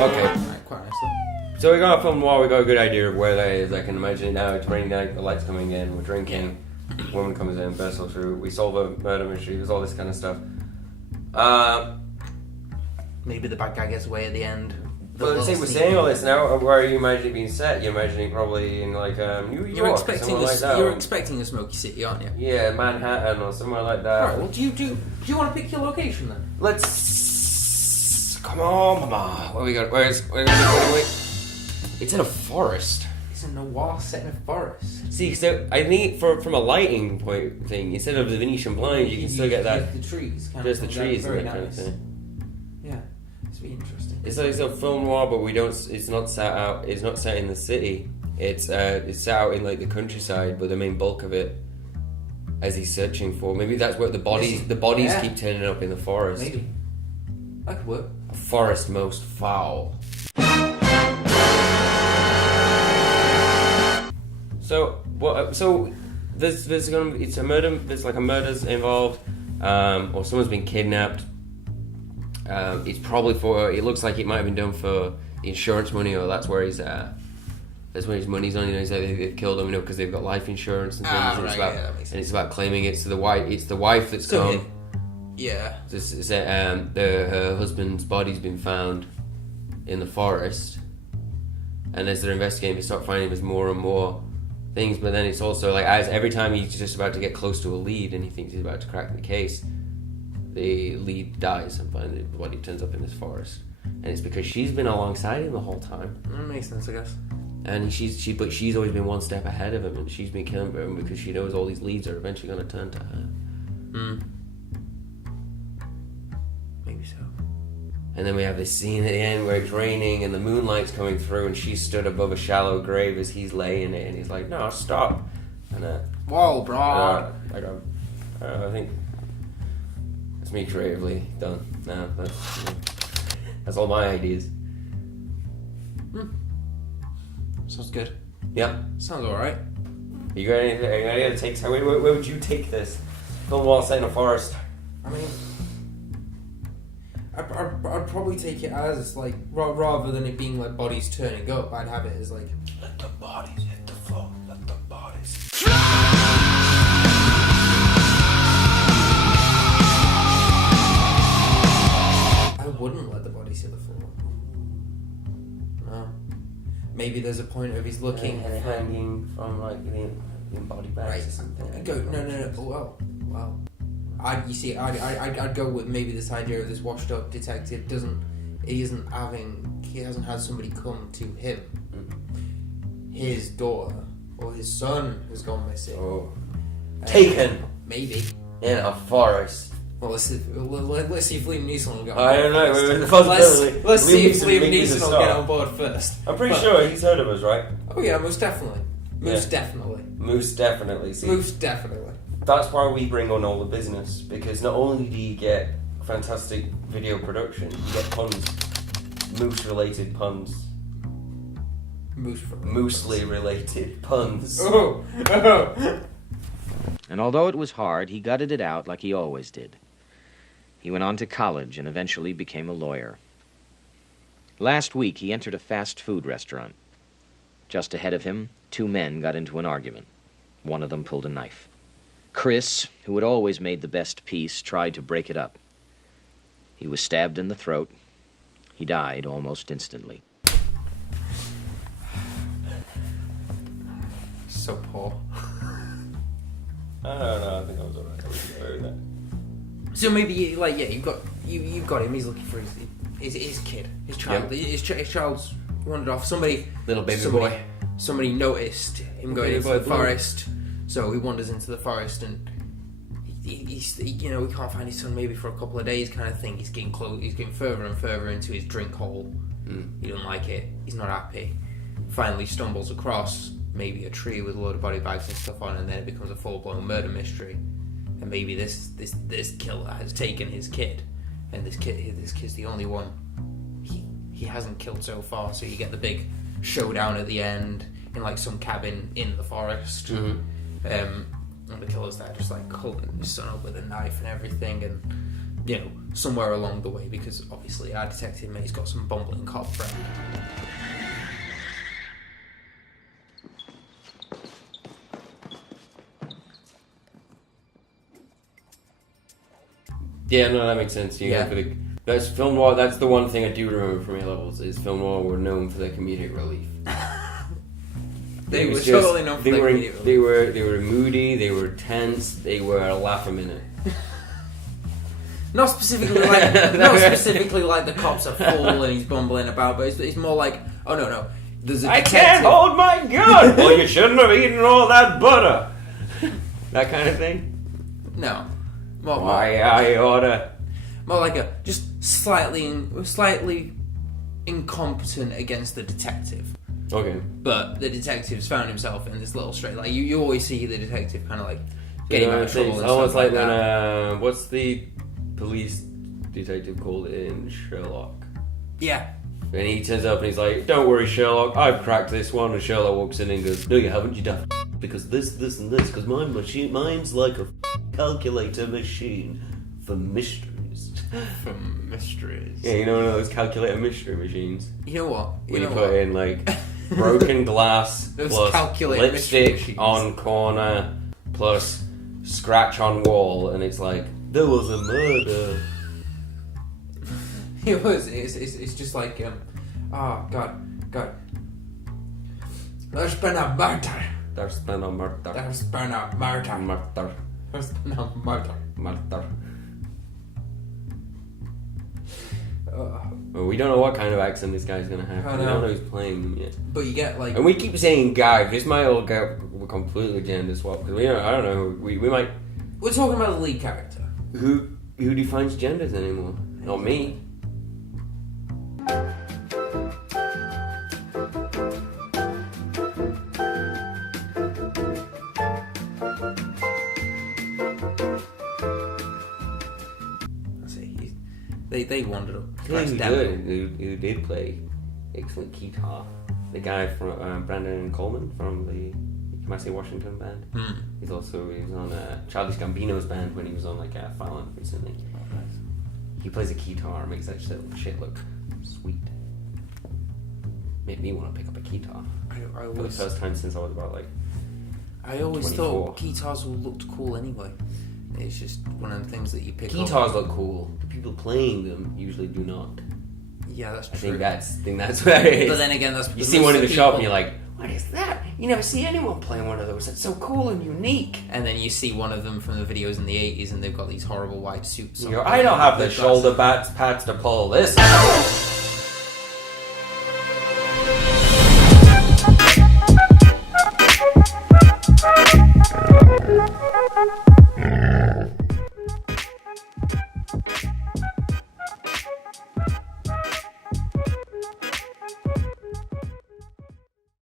Okay. Right, quite nicely. So we got a film noir, we got a good idea of where that is. I can imagine it now. It's raining night, the light's coming in, we're drinking, woman comes in, bursts all through, we solve a murder mystery, there's all this kind of stuff. Maybe the bad guy gets away at the end. Well, see, we're saying all this now. Where are you imagining it being set? You're imagining probably in like New York, You're expecting somewhere like that. You're expecting a smoky city, aren't you? Yeah, Manhattan or somewhere like that. Right. Well, do you want to pick your location then? Let's come on, mama. What we got? Wait. It's in a forest. It's a noir set in a forest. See, so I think from a lighting point thing, instead of the Venetian blinds, you can still get that. The trees. Just the trees and very that kind of nice. thing. Yeah, it's really interesting. It's like a film noir, but we don't. It's not set out. It's not set in the city. It's set out in like the countryside, but the main bulk of it, as he's searching for, maybe that's where the bodies keep turning up in the forest. Maybe that could work. A forest most foul. So what? So there's gonna it's a murder. There's like a murder's involved, or someone's been kidnapped. It's probably for. It looks like it might have been done for the insurance money, or that's where that's where his money's on. You know, he's like, they've killed him, you know, because they've got life insurance and things. And, That makes sense. it's about claiming it. So the wife that's come. Yeah. Her husband's body's been found in the forest, and as they're investigating, they start finding there's more and more things. But then it's also like as every time he's just about to get close to a lead, and he thinks he's about to crack the case, the lead dies, and finally the body turns up in this forest, and it's because she's been alongside him the whole time. That makes sense, I guess. And she's always been one step ahead of him, and she's been killing him because she knows all these leads are eventually going to turn to her. Maybe so. And then we have this scene at the end where it's raining and the moonlight's coming through, and she's stood above a shallow grave as he's laying it, and he's like, "No, stop!" And whoa, bro. I think that's me creatively done. No, that's all my ideas. Sounds good. Yeah. Sounds alright. You got any takes? Where would you take this film while set in a forest? I mean, I'd probably take it as like rather than it being like bodies turning up. I'd have it as like let the bodies hit the floor. Let the bodies. I wouldn't let the bodies hit the floor. No. Maybe there's a point of he's looking and hanging from like the body bags or something. No. Well. I'd go with maybe this idea of this washed up detective he hasn't had somebody come to him. His daughter or his son has gone missing. Oh. Taken. Maybe. In a forest. Well, let's see if Liam Neeson will get on I board don't know. first. Let's see if Liam Neeson will get on board first. I'm pretty sure he's heard of us, right? Oh yeah, most definitely. Most definitely. See, most definitely. That's why we bring on all the business, because not only do you get fantastic video production, you get puns. Moose-related puns. Moosely related puns. Oh. And although it was hard, he gutted it out like he always did. He went on to college and eventually became a lawyer. Last week, he entered a fast food restaurant. Just ahead of him, two men got into an argument. One of them pulled a knife. Chris, who had always made the best piece, tried to break it up. He was stabbed in the throat. He died almost instantly. So poor. I don't know. I think I was alright. I was with that. So maybe you've got him. He's looking for his kid, his child. Yeah. His child's wandered off. Little baby boy. Somebody noticed him going into the forest, so he wanders into the forest and he can't find his son maybe for a couple of days, kind of thing. He's getting close. He's getting further and further into his drink hole. He doesn't like it. He's not happy. Finally stumbles across maybe a tree with a load of body bags and stuff on, and then it becomes a full-blown murder mystery. And maybe this killer has taken his kid, and this kid's the only one he hasn't killed so far. So you get the big showdown at the end in like some cabin in the forest. Mm-hmm. And the killer's there just like holding his son up with a knife and everything, and somewhere along the way, because obviously our detective mate's got some bumbling cop friend. Yeah, no, that makes sense. That's film noir. That's the one thing I do remember from A levels is film noir were known for their comedic relief. They were totally known for their comedic relief. They were moody. They were tense. They were a laugh a minute. Not specifically like the cops are full and he's bumbling about, but it's more like, oh no, there's a detective. I can't hold my gun. Well, you shouldn't have eaten all that butter. That kind of thing. No. I oughta. More like a just slightly incompetent against the detective. Okay. But the detective's found himself in this little strait. Like you always see the detective kind of like getting out of trouble. It's like when what's the police detective called in Sherlock? Yeah. And he turns up and he's like, "Don't worry, Sherlock, I've cracked this one." And Sherlock walks in and goes, "No, you haven't. You done because this, and this. Because mine's like a calculator machine for mysteries." For mysteries. Yeah, you know one of those calculator mystery machines. You know what? When you put in like broken glass plus lipstick on corner plus scratch on wall, and it's like there was a murder. It was. It's just like oh God. There's been a murder. There's been a murder. There's been a murder. Murder. There's been a murder. Murder. Well, we don't know what kind of accent this guy's gonna have. We don't know who's playing them yet. But you get like, and we keep saying guy. This might all get completely gender swapped because I don't know. We might. We're talking about the lead character. Who defines genders anymore? Not me. They wandered up. Who did play excellent Keytar? The guy from Brandon Coleman from the Kamasi Washington band. He was on Childish Gambino's band when he was on Fallon recently. Oh, nice. He plays a Keytar, makes that shit look sweet. Made me want to pick up a Keytar. For the first time since I was about I always 24. thought Keytars all looked cool anyway. It's just one of the things that you pick up. Keytars look cool. The people playing them usually do not. Yeah, that's true. I think that's where it is. But then again, that's you see one in the shop and you're like, what is that? You never see anyone playing one of those. That's so cool and unique. And then you see one of them from the videos in the 80s and they've got these horrible white suits on. I don't have the shoulder pads to pull this out.